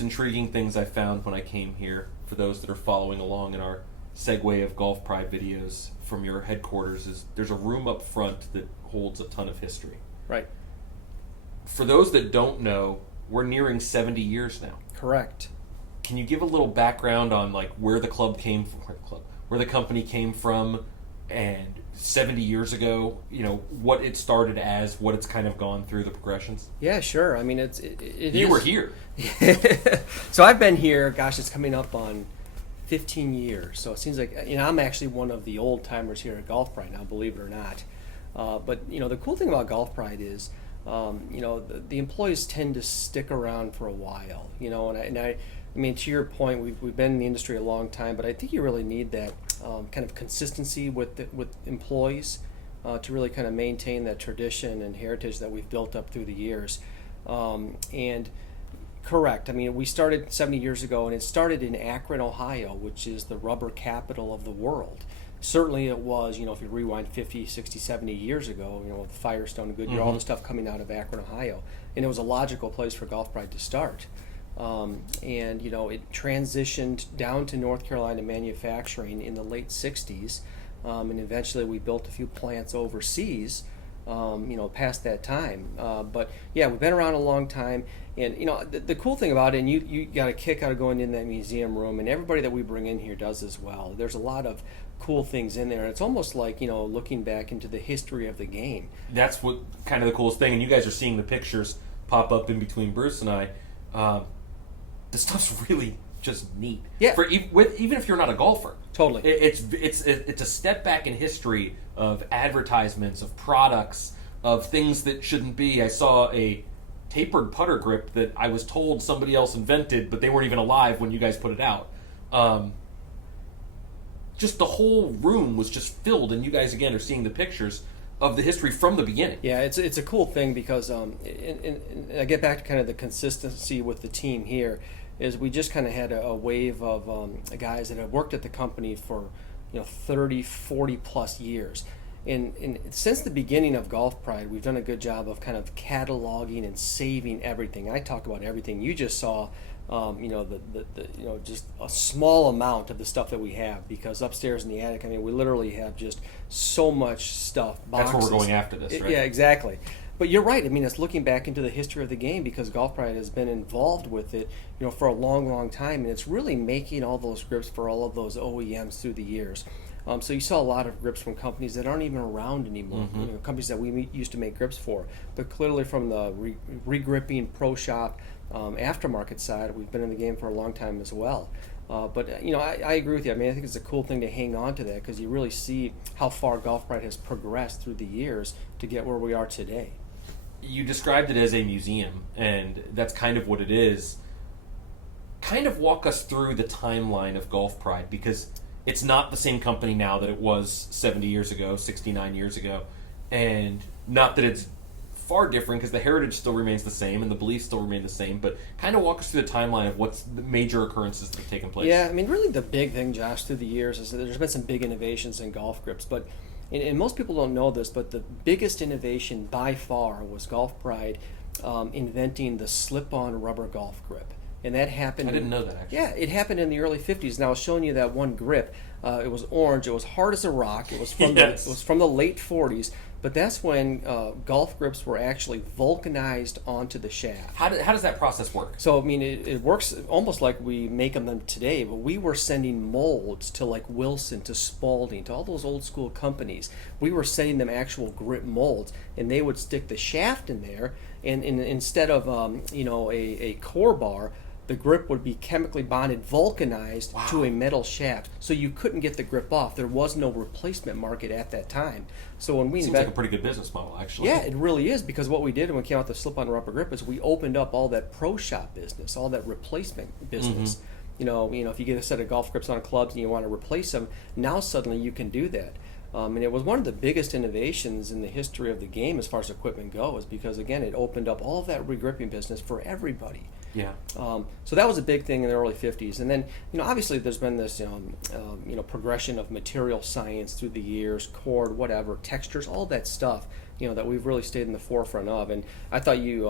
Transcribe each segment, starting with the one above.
most intriguing things I found when I came here, for those that are following along in our segue of Golf Pride videos from your headquarters, is there's a room up front that holds a ton of history. Right. For those that don't know, we're nearing 70 years now. Correct. Can you give a little background on like where the company came from, and 70 years ago, what it started as, what it's kind of gone through, the progressions? Yeah, sure. I mean, You were here. So I've been here, gosh, it's coming up on 15 years. So it seems like, I'm actually one of the old timers here at Golf Pride now, believe it or not. But, the cool thing about Golf Pride is, the employees tend to stick around for a while, and I mean, to your point, we've been in the industry a long time, but I think you really need that kind of consistency with employees to really kind of maintain that tradition and heritage that we've built up through the years. And correct, I mean, we started 70 years ago, and it started in Akron, Ohio, which is the rubber capital of the world. Certainly it was, if you rewind 50, 60, 70 years ago, with Firestone and Goodyear, all the stuff coming out of Akron, Ohio. And it was a logical place for Golf Pride to start. And, it transitioned down to North Carolina manufacturing in the late 60s. And eventually we built a few plants overseas, past that time. But, yeah, we've been around a long time. And, the cool thing about it, and you got a kick out of going in that museum room, and everybody that we bring in here does as well. There's a lot of cool things in there. It's almost like, looking back into the history of the game. That's what kind of the coolest thing, and you guys are seeing the pictures pop up in between Bruce and I. The stuff's really just neat. Yeah. Even if you're not a golfer. Totally. It's a step back in history of advertisements, of products, of things that shouldn't be. I saw a tapered putter grip that I was told somebody else invented, but they weren't even alive when you guys put it out. Just the whole room was just filled, and you guys again are seeing the pictures of the history from the beginning. Yeah, it's a cool thing because and I get back to kind of the consistency with the team here. Is we just kind of had a wave of guys that have worked at the company for 30, 40 plus years. And since the beginning of Golf Pride, we've done a good job of kind of cataloging and saving everything. I talk about everything. You just saw, just a small amount of the stuff that we have, because upstairs in the attic, I mean, we literally have just so much stuff. Boxes. That's where we're going after this, right? Yeah, exactly. But you're right. I mean, it's looking back into the history of the game, because Golf Pride has been involved with it, for a long, long time, and it's really making all those grips for all of those OEMs through the years. So you saw a lot of grips from companies that aren't even around anymore, companies that we used to make grips for. But clearly from the re-gripping pro shop aftermarket side, we've been in the game for a long time as well. But I agree with you. I mean, I think it's a cool thing to hang on to that, because you really see how far Golf Pride has progressed through the years to get where we are today. You described it as a museum, and that's kind of what it is. Kind of walk us through the timeline of Golf Pride, because it's not the same company now that it was 70 years ago, 69 years ago, and not that it's far different, because the heritage still remains the same and the beliefs still remain the same, but kind of walk us through the timeline of what's the major occurrences that have taken place. Yeah, I mean, really the big thing, Josh, through the years is that there's been some big innovations in golf grips, but and most people don't know this, but the biggest innovation by far was Golf Pride inventing the slip-on rubber golf grip. And that happened... I didn't know that, actually. Yeah, it happened in the early 50s. Now, I was showing you that one grip. It was orange. It was hard as a rock. It was from, Yes. it was from the late 40s. But that's when golf grips were actually vulcanized onto the shaft. How does that process work? So, I mean, it works almost like we make them today, but we were sending molds to like Wilson, to Spalding, to all those old school companies. We were sending them actual grip molds, and they would stick the shaft in there, and instead of a core bar, the grip would be chemically bonded, vulcanized to a metal shaft, so you couldn't get the grip off. There was no replacement market at that time. So when we Seems like a pretty good business model, actually. Yeah, it really is, because what we did when we came out with the slip-on rubber grip is we opened up all that pro shop business, all that replacement business. If you get a set of golf grips on clubs and you want to replace them, now suddenly you can do that. And it was one of the biggest innovations in the history of the game as far as equipment goes, because again, it opened up all of that regripping business for everybody. Yeah. So that was a big thing in the early 50s. And then, obviously there's been this, progression of material science through the years, cord, whatever, textures, all that stuff, that we've really stayed in the forefront of. And I thought you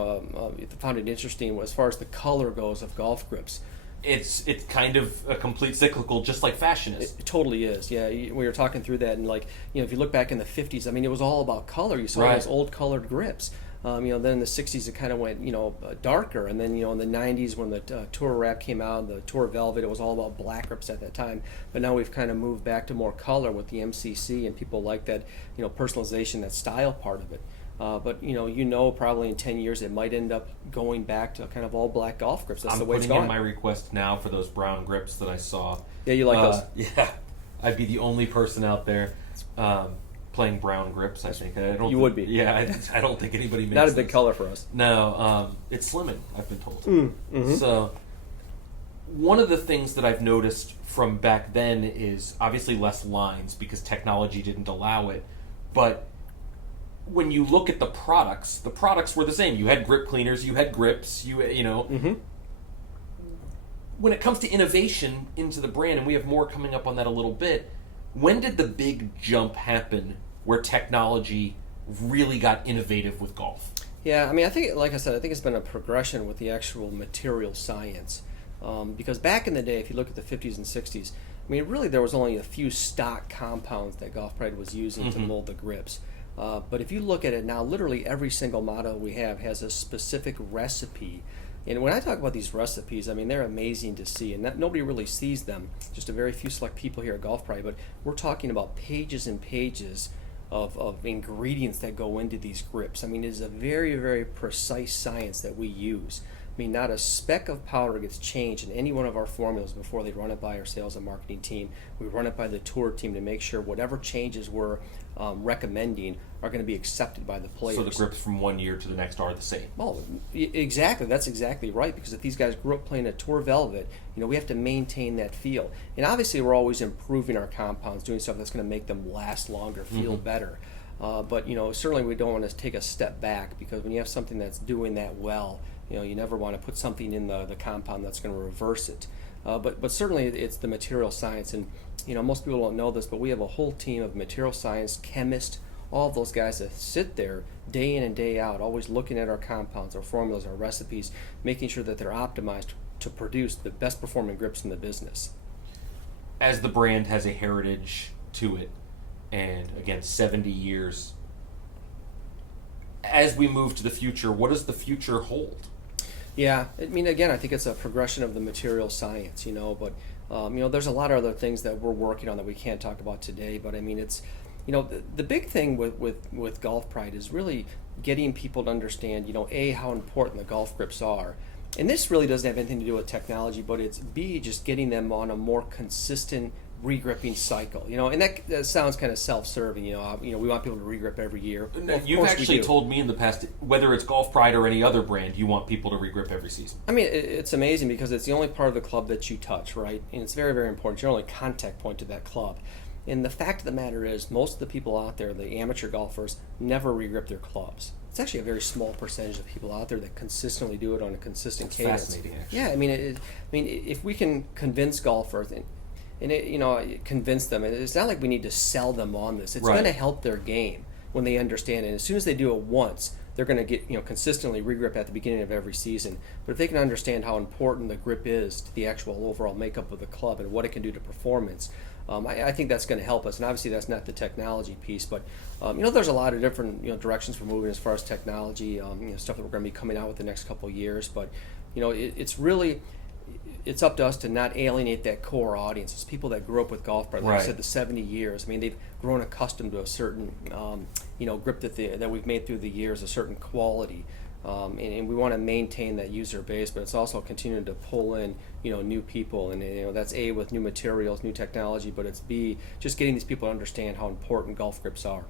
found it interesting as far as the color goes of golf grips. It's kind of a complete cyclical, just like fashion is. It totally is. Yeah, we were talking through that, and if you look back in the 50s, I mean, it was all about color. You saw those old colored grips. Then in the 60s it kind of went, darker, and then, in the 90s when the Tour Wrap came out, the Tour Velvet, it was all about black grips at that time. But now we've kind of moved back to more color with the MCC, and people like that, personalization, that style part of it. But probably in 10 years it might end up going back to kind of all black golf grips. That's the way it's going. I'm putting in my request now for those brown grips that I saw. Yeah, you like those? Yeah, I'd be the only person out there playing brown grips. I think you would be. Yeah, I don't think anybody makes not a big this. color for us. No, it's slimming, I've been told. Mm-hmm. So one of the things that I've noticed from back then is obviously less lines because technology didn't allow it, but when you look at the products were the same. You had grip cleaners, you had grips, Mm-hmm. When it comes to innovation into the brand, and we have more coming up on that a little bit, when did the big jump happen where technology really got innovative with golf? Yeah, I mean, I think it's been a progression with the actual material science. Because back in the day, if you look at the 50s and 60s, I mean, really there was only a few stock compounds that Golf Pride was using to mold the grips. But if you look at it now, literally every single model we have has a specific recipe. And when I talk about these recipes, I mean, they're amazing to see, and nobody really sees them, just a very few select people here at Golf Pride, but we're talking about pages and pages of ingredients that go into these grips. I mean, it is a very, very precise science that we use. I mean, not a speck of powder gets changed in any one of our formulas before they run it by our sales and marketing team. We run it by the tour team to make sure whatever changes we're recommending are going to be accepted by the players. So the grips from one year to the next are the same. Well, exactly. That's exactly right. Because if these guys grew up playing a Tour Velvet, we have to maintain that feel. And obviously, we're always improving our compounds, doing stuff that's going to make them last longer, feel better. But certainly we don't want to take a step back, because when you have something that's doing that well, you never want to put something in the compound that's going to reverse it. But certainly it's the material science, and most people don't know this, but we have a whole team of material science chemists, all of those guys that sit there day in and day out, always looking at our compounds, our formulas, our recipes, making sure that they're optimized to produce the best performing grips in the business. As the brand has a heritage to it, and again, 70 years, as we move to the future, what does the future hold? Yeah, I mean, again, I think it's a progression of the material science, but there's a lot of other things that we're working on that we can't talk about today. But I mean, it's, the big thing with Golf Pride is really getting people to understand, A, how important the golf grips are. And this really doesn't have anything to do with technology, but it's B, just getting them on a more consistent regripping cycle, and that sounds kind of self-serving. We want people to regrip every year. Well, you've actually told me in the past, whether it's Golf Pride or any other brand, you want people to regrip every season. I mean, it's amazing because it's the only part of the club that you touch, right? And it's very, very important. It's your only contact point to that club. And the fact of the matter is, most of the people out there, the amateur golfers, never regrip their clubs. It's actually a very small percentage of people out there that consistently do it on a consistent cadence. Fascinating, actually. Yeah, I mean, if we can convince golfers and convince them. It's not like we need to sell them on this. It's going to help their game when they understand it. And as soon as they do it once, they're going to get consistently regrip at the beginning of every season. But if they can understand how important the grip is to the actual overall makeup of the club and what it can do to performance, I think that's going to help us. And obviously, that's not the technology piece, but there's a lot of different directions we're moving as far as technology. Stuff that we're going to be coming out with the next couple of years. But it's really. It's up to us to not alienate that core audience. It's people that grew up with Golf Pride, like I said, the 70 years. I mean, they've grown accustomed to a certain, grip that we've made through the years, a certain quality. And we want to maintain that user base, but it's also continuing to pull in, new people. And, that's A, with new materials, new technology, but it's B, just getting these people to understand how important golf grips are.